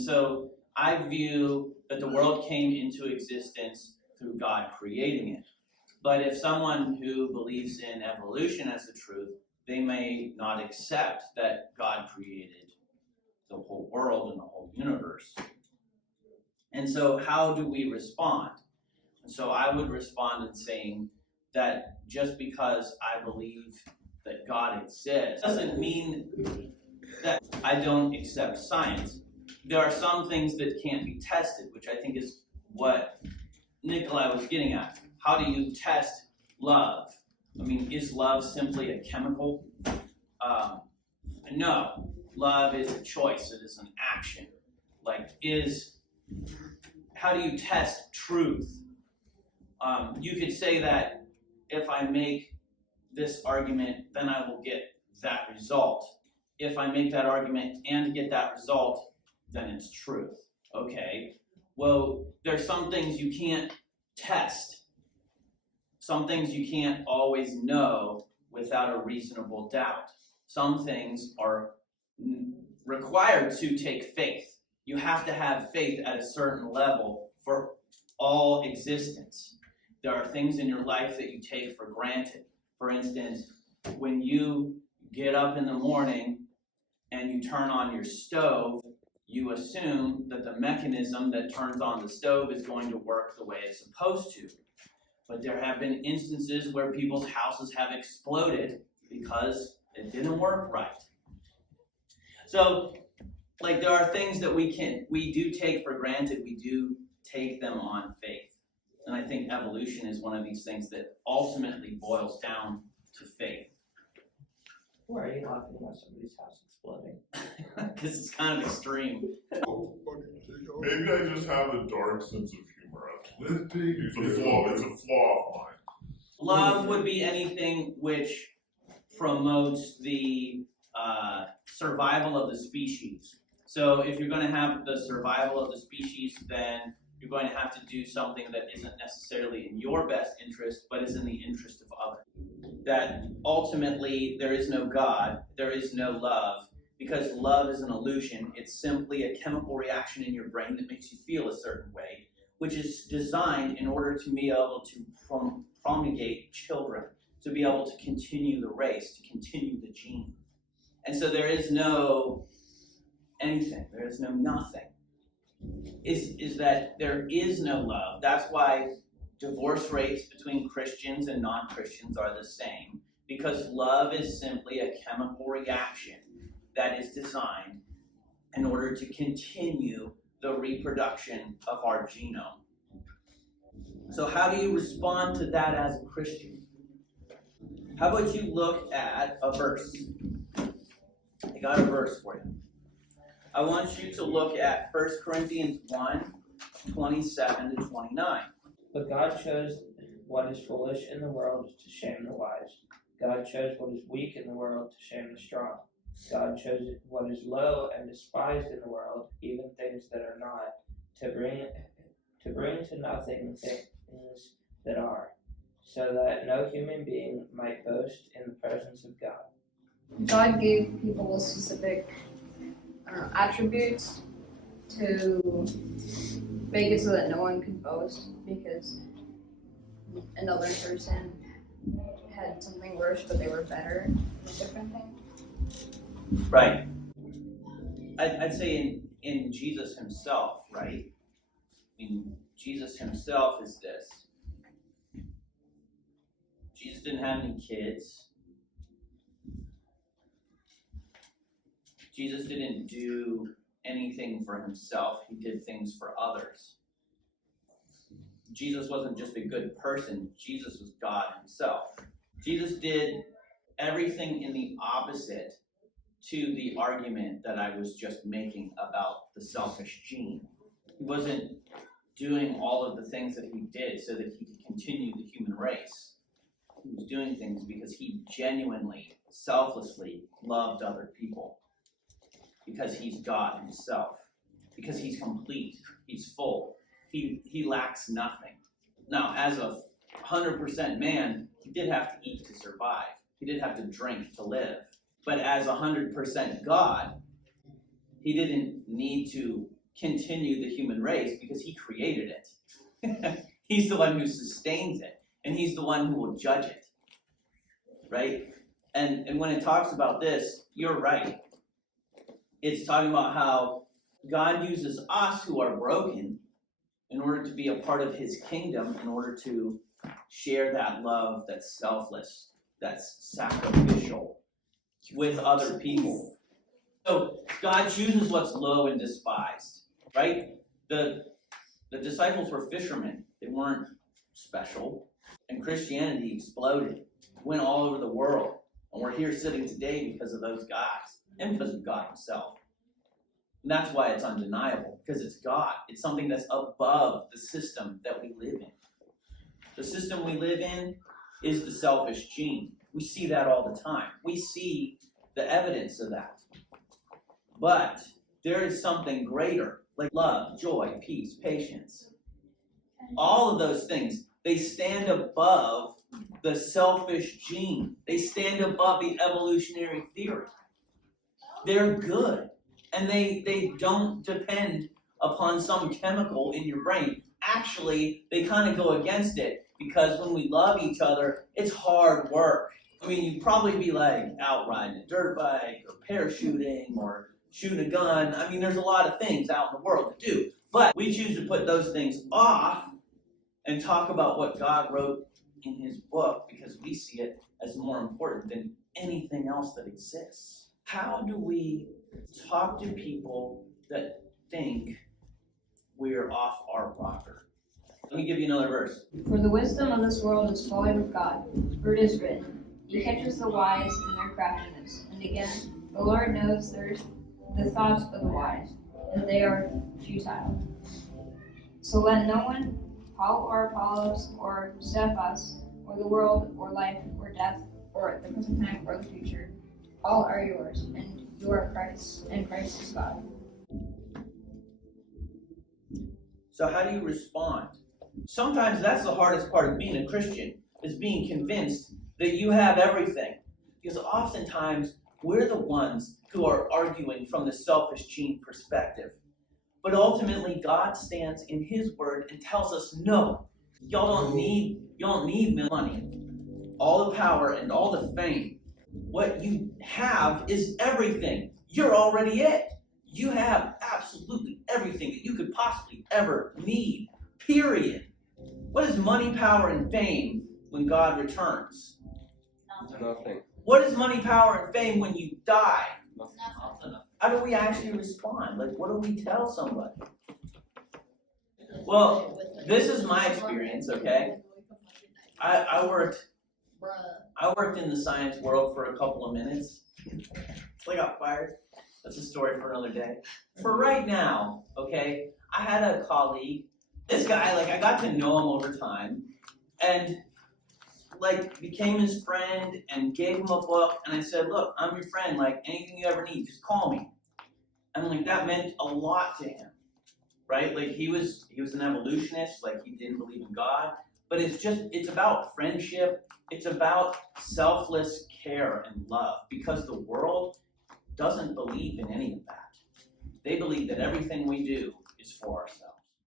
And so I view that the world came into existence through God creating it. But if someone who believes in evolution as the truth, they may not accept that God created the whole world and the whole universe. And so how do we respond? And so I would respond in saying that just because I believe that God exists doesn't mean that I don't accept science. There are some things that can't be tested, which I think is what Nikolai was getting at. How do you test love? I mean, is love simply a chemical? No. Love is a choice. It is an action. How do you test truth? You could say that if I make this argument, then I will get that result. If I make that argument and get that result, then it's truth. Okay. Well, there's some things you can't test. Some things you can't always know without a reasonable doubt. Some things are required to take faith. You have to have faith at a certain level for all existence. There are things in your life that you take for granted. For instance, when you get up in the morning and you turn on your stove, you assume that the mechanism that turns on the stove is going to work the way it's supposed to. But there have been instances where people's houses have exploded because it didn't work right. So, there are things that we do take for granted, we do take them on faith. And I think evolution is one of these things that ultimately boils down to faith. Why are you laughing about somebody's house exploding? Because it's kind of extreme. Maybe I just have a dark sense of humor. It's a flaw of mine. Love would be anything which promotes the survival of the species. So if you're going to have the survival of the species, then you're going to have to do something that isn't necessarily in your best interest, but is in the interest of others. That ultimately there is no God, there is no love, because love is an illusion. It's simply a chemical reaction in your brain that makes you feel a certain way, which is designed in order to be able to promulgate children, to be able to continue the race, to continue the gene. And so there is no anything, there is no nothing. Is that there is no love. That's why divorce rates between Christians and non-Christians are the same, because love is simply a chemical reaction that is designed in order to continue the reproduction of our genome. So how do you respond to that as a Christian? How about you look at a verse? I got a verse for you. I want you to look at 1 Corinthians 1, 27 to 29. But God chose what is foolish in the world to shame the wise. God chose what is weak in the world to shame the strong. God chose what is low and despised in the world, even things that are not, to bring to nothing things that are, so that no human being might boast in the presence of God. God gave people specific attributes to make it so that no one could boast because another person had something worse but they were better in a different thing. Right. I'd say in Jesus himself, right? I mean, Jesus himself is this. Jesus didn't have any kids. Jesus didn't do anything for himself. He did things for others. Jesus wasn't just a good person. Jesus was God himself. Jesus did everything in the opposite to the argument that I was just making about the selfish gene. He wasn't doing all of the things that he did so that he could continue the human race. He was doing things because he genuinely, selflessly loved other people. Because he's God himself. Because he's complete. He's full. He lacks nothing. Now, as a 100% man, he did have to eat to survive. He did have to drink to live. But as 100% God, he didn't need to continue the human race because he created it. He's the one who sustains it, and he's the one who will judge it, right? And when it talks about this, you're right. It's talking about how God uses us who are broken in order to be a part of his kingdom, in order to share that love that's selfless, that's sacrificial with other people. So God chooses what's low and despised, right? The disciples were fishermen. They weren't special. And Christianity exploded, went all over the world. And we're here sitting today because of those guys and because of God himself. And that's why it's undeniable, because it's God. It's something that's above the system that we live in. The system we live in is the selfish gene. We see that all the time. We see the evidence of that. But there is something greater, like love, joy, peace, patience. All of those things, they stand above the selfish gene. They stand above the evolutionary theory. They're good. And they don't depend upon some chemical in your brain. Actually, they kind of go against it, because when we love each other, it's hard work. I mean, you'd probably be like out riding a dirt bike or parachuting or shooting a gun. I mean, there's a lot of things out in the world to do. But we choose to put those things off and talk about what God wrote in his book, because we see it as more important than anything else that exists. How do we talk to people that think we're off our rocker? Let me give you another verse. For the wisdom of this world is folly with God. For it is written, he catches the wise in their craftiness. And again, the Lord knows the thoughts of the wise, and they are futile. So let no one, Paul or Apollos or Cephas, or the world, or life, or death, or the present time, or the future, all are yours, and you are Christ, and Christ is God. So how do you respond? Sometimes that's the hardest part of being a Christian, is being convinced that you have everything. Because oftentimes, we're the ones who are arguing from the selfish gene perspective. But ultimately, God stands in his word and tells us, no, y'all don't need money, all the power and all the fame. What you have is everything. You're already it. You have absolutely everything that you could possibly ever need, period. What is money, power, and fame when God returns? Nothing. What is money, power, and fame when you die? Nothing. How do we actually respond? Like, what do we tell somebody? Well, this is my experience, okay? I worked in the science world for a couple of minutes. I got fired. That's a story for another day. For right now, okay, I had a colleague. This guy, I got to know him over time, and became his friend and gave him a book, and I said, look, I'm your friend, anything you ever need, just call me. And that meant a lot to him, right? He was an evolutionist, he didn't believe in God, but it's about friendship, it's about selfless care and love, because the world doesn't believe in any of that. They believe that everything we do is for ourselves.